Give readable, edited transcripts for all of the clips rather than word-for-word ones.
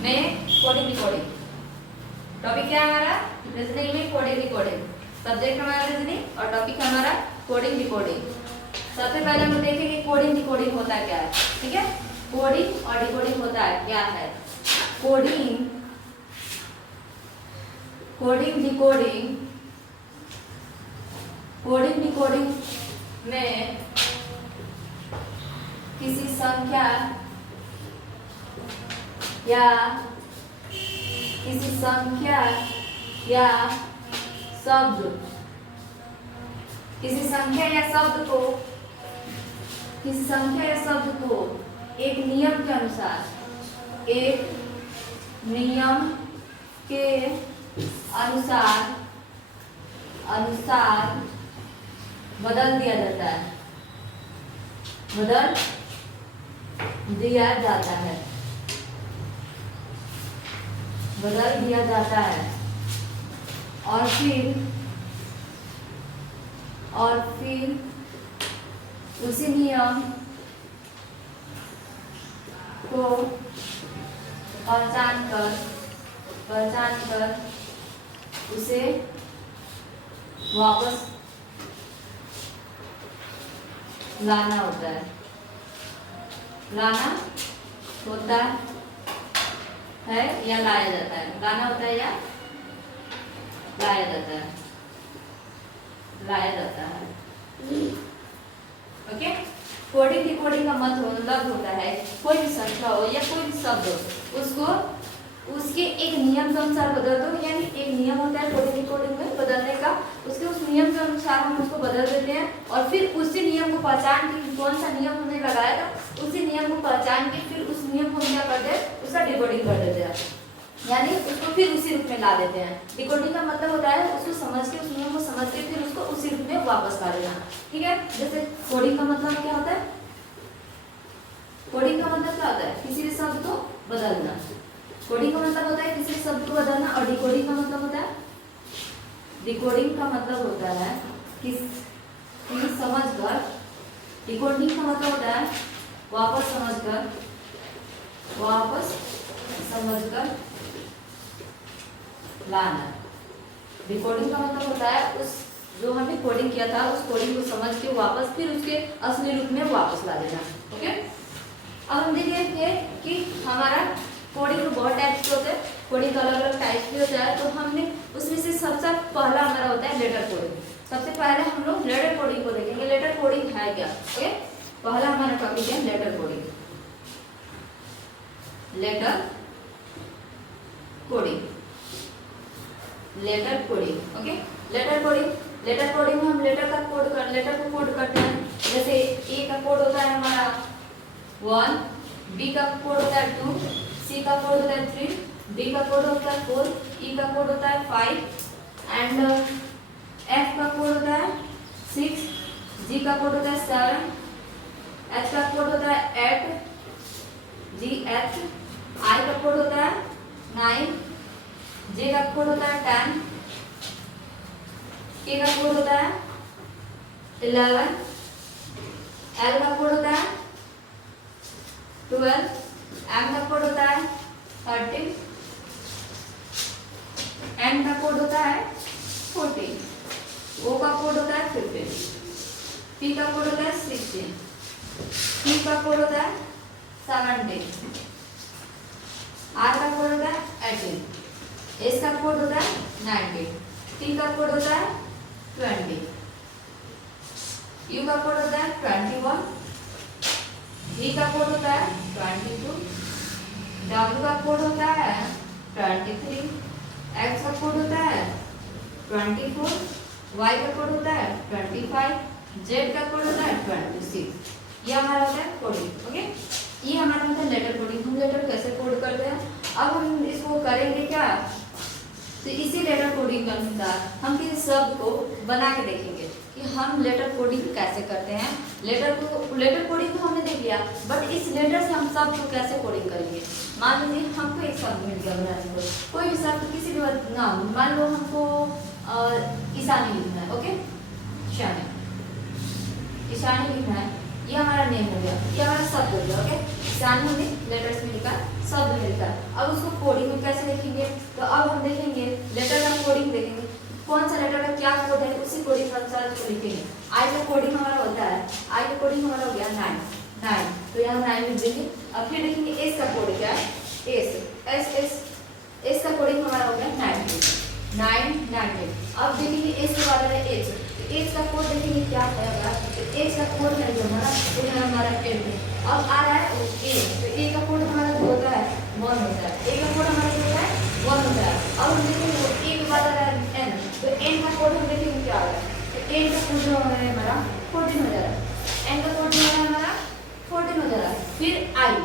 में coding decoding. Topic क्या है हमारा? रीजनिंग में कोडिंग डिकोडिंग। सब्जेक्ट हमारा रीजनिंग और टॉपिक हमारा कोडिंग डिकोडिंग। सबसे पहले हम देखेंगे कोडिंग डिकोडिंग होता क्या है। ठीक है, कोडिंग और डिकोडिंग होता है क्या है। Coding coding decoding, coding decoding में किसी संख्या या शब्द, किसी संख्या या शब्द को एक नियम के अनुसार बदल दिया जाता है और फिर उसी नियम को पहचान कर उसे वापस लाना होता है। या लाया जाता है। लाना होता है या लाया जाता है। ओके, कोडिंग डिकोडिंग का मतलब होता है कोई भी संख्या हो या कोई भी शब्द हो, उसको उसके एक नियम के अनुसार बदल दो। यानी एक नियम होता है कोडिंग डिकोडिंग में बदलने का, उसके उस नियम के अनुसार हम उसको बदल देते हैं और फिर उसी नियम को पहचान के कौन सा नियम हमने लगाया था, उसी नियम को पहचान के फिर उस नियम को क्या करते हैं, उसका डिकोडिंग कर देते हैं। यानी उसको फिर उसी रूप में ला देते हैं। डिकोडिंग का मतलब होता है उसको समझ के, उस नियम को समझ के फिर उसको उसी रूप में वापस ला देना। ठीक है, जैसे कोडिंग का मतलब क्या होता है? कोडिंग का मतलब क्या होता है? किसी भी शब्द को बदलना। कोडिंग का मतलब होता है किसी भी शब्द को बदलना। और डिकोडिंग का मतलब होता है, डिकोडिंग का मतलब होता है कि समझकर, डिकोडिंग का मतलब होता है वापस समझकर लाना। डिकोडिंग का मतलब होता है उस जो हमने कोडिंग किया था उस कोडिंग को समझ के वापस फिर उसके असली रूप में वापस ला देना। ओके, अब हम देखेंगे कि हमारा कोडिंग में बहुत टाइप्स के होते हैं। कोडिंग का अलग अलग टाइप्स भी होता है, तो हमने उसमें से सबसे पहला हमारा होता है लेटर कोडिंग। सबसे पहले हम लोग लेटर कोडिंग को देखेंगे। लेटर कोडिंग है क्या? ओके, पहला हमारा टॉपिक है letter coding. Letter coding, okay. Letter coding में हम लेटर को कोड करते हैं। जैसे ए का कोड होता है हमारा 1, बी का कोड होता है 2, सी का कोड होता है 3, डी का कोड होता है 4, ई का कोड होता है 5 एंड एफ का कोड होता है 6, जी का कोड होता है 7, एच का कोड होता है 8, GH, आई का कोड होता है 9, जे का कोड होता है 10, के का कोड होता है 11, एल का कोड होता है 12, एम का कोड होता है 13, एन का कोड होता है 14, ओ का कोड होता है 15, पी का कोड होता है 16, Q का कोड होता है 17, आर का कोड होता है 18, एस का कोड होता है 19, टी का कोड होता है 20, यू का कोड होता है 21, V का कोड होता है 22, W का कोड होता है 23, X का कोड होता है 24, Y का कोड होता है 25, Z का कोड होता है 26। ये हमारा होता है कोडिंग। ओके, ये हमारा होता है लेटर कोडिंग। हम लेटर कैसे कोड करते हैं, अब हम इसको करेंगे क्या, तो इसी लेटर कोडिंग के अनुसार हम किसी शब्द को बना के देखेंगे कि हम लेटर कोडिंग कैसे करते हैं। लेटर कोडिंग को हमने देख लिया, बट इस लेटर से हम शब्द को कैसे कोडिंग करेंगे। मान लीजिए हमको एक शब्द मिल गया बनाने को, कोई भी शब्द किसी भी नाम, मान लो हमको ईशानी लिखना है। ओके, ईशानी लिखना है, ये हमारा नेम हो गया, ये हमारा शब्द हो गया। ओके, साइन में लेटर्स में लिखा, शब्द में लिखा। अब उसको कोडिंग में कैसे लिखेंगे, तो अब हम देखेंगे लेटर का कोडिंग देखेंगे, कौन सा लेटर का क्या कोड है, उसी कोडिंग के अनुसार उसको लिखेंगे। आई का कोडिंग हमारा होता है, आई का कोडिंग हमारा हो गया 9, तो यहाँ 9 लिख देंगे। अब फिर देखेंगे एस का कोड क्या है, एस का कोडिंग हमारा हो गया 9। अब देखेंगे एस के बाद है एच, एच का कोड देखेंगे क्या है, एच का कोड है जो हमारा वो है हमारा एल। अब आ रहा है ए, तो ए का कोड हमारा जो होता है 1 होता है, ए का कोड हमारा जो होता है 1 होता है। अब हम देखेंगे ए के बाद आ रहा है एन, तो एन का कोड हम देखेंगे क्या आ रहा है, तो एन का कोड जो है हमारा 14 हो जा रहा है, एन का कोड जो है हमारा 14 हो जा रहा है। फिर आई,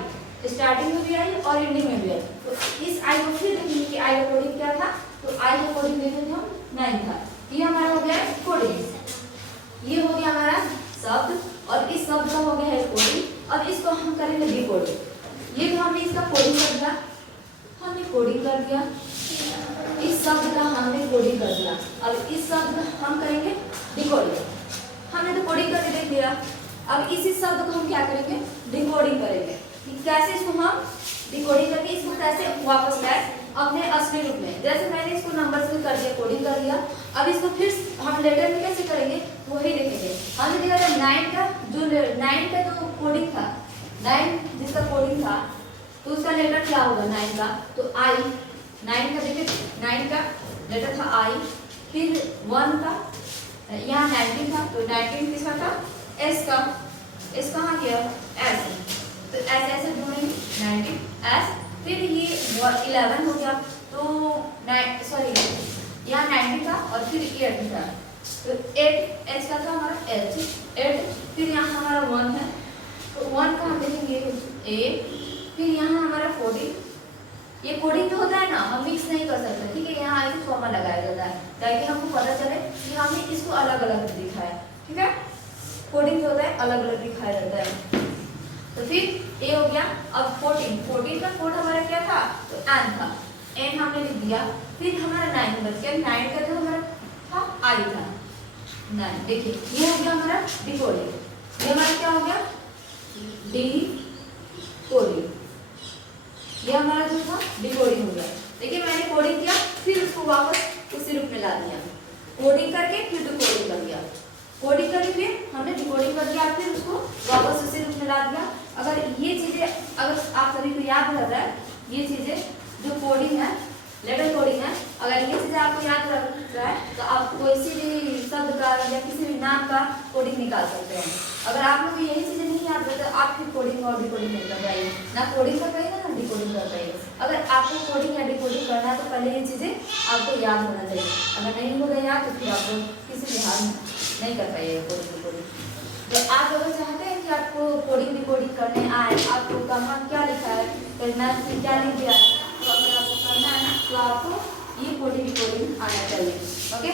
स्टार्टिंग में भी आई और एंडिंग में भी आई, तो इस आई को फिर देखेंगे कि आई का कोडिंग क्या था, तो आई का कोडिंग देखेंगे हम 9 था। ये हमारा हो गया कोडिंग, ये हो गया हमारा शब्द, और इस शब्द का हो गया है कोडिंग। अब इसको हम करेंगे डिकोडिंग। ये तो हमने इसका कोडिंग कर दिया, हमने कोडिंग कर दिया, इस शब्द का हमने कोडिंग कर दिया। अब इस शब्द का हम करेंगे डिकोडिंग। हमने तो कोडिंग करके देख लिया, अब इसी शब्द को हम क्या करेंगे, डिकोडिंग करेंगे। कैसे इसको हम डिकोडिंग करके इसको कैसे वापस लाए अपने असली रूप में। जैसे मैंने इसको नंबर से कर दिया, कोडिंग कर दिया, अब इसको फिर हम लेटर में कैसे करेंगे वही देखेंगे। हमने देखा था 9 का जो कोडिंग था, 9 जिसका कोडिंग था, तो उसका लेटर क्या होगा 9 का, तो आई। 9 का देखिए 9 का लेटर था आई, फिर 1 का, यहाँ 19 था, तो 19 किसका था, एस का, एस कहाँ गया, एस, तो ऐसे ऐसे जोड़ेंगे 19 एस, फिर ये 11 हो गया, तो यहाँ 90 था और फिर 8 था, तो 8 एच का था हमारा एच 8, फिर यहाँ हमारा 1 है, तो 1 का हम देखेंगे ए, फिर यहाँ हमारा 14। ये कोडिंग जो होता है ना, हम मिक्स नहीं कर सकते, ठीक है, यहाँ आगे कॉमा लगाया जाता है ताकि हमको पता चले कि हमने इसको अलग अलग दिखाया, ठीक है। कोडिंग जो होता है अलग अलग दिखाया जाता है। तो फिर ए हो गया। अब 14 का कोड हमारा क्या था, तो एन था, एन हमने लिख दिया। फिर हमारा 9 बच गया, 9 का जो हमारा था आई था 9। देखिए ये हो गया हमारा डिकोडिंग, ये हमारा क्या हो गया, डिकोडिंग, ये हमारा जो था डिकोडिंग हो गया। देखिए मैंने कोडिंग किया, फिर उसको वापस उसी रूप में ला दिया, कोडिंग करके फिर डिकोडिंग कर दिया, कोडिंग करके फिर हमने डिकोडिंग कर दिया, फिर उसको वापस उसी रूप में ला दिया। अगर ये चीजें अगर आप सभी को याद रह रहा है, ये चीजें जो कोडिंग है, लेटर कोडिंग है, अगर ये चीजें आपको याद रह रहा है तो आप कोई भी शब्द का या किसी भी नाम का कोडिंग निकाल सकते हैं। अगर आप लोग को यही चीजें नहीं याद रहते तो आप फिर कोडिंग और डिकोडिंग नहीं कर पाइए, ना कोडिंग कर पाइए ना डिकोडिंग कर पाइए। अगर आपको कोडिंग या डिकोडिंग करना है तो पहले ये चीजें आपको याद होना चाहिए, अगर नहीं होगा याद तो फिर आप लोग किसी भी हाल में नहीं कर पाइएगा कोडिंग डिकोडिंग। तो आप अगर चाहते हैं कि आपको कोडिंग डिकोडिंग करने आए, आपको कहाँ क्या लिखा है, करना क्या लिख दिया है, तो अगर आपको करना है तो आपको ये कोडिंग डिकोडिंग आना चाहिए। ओके।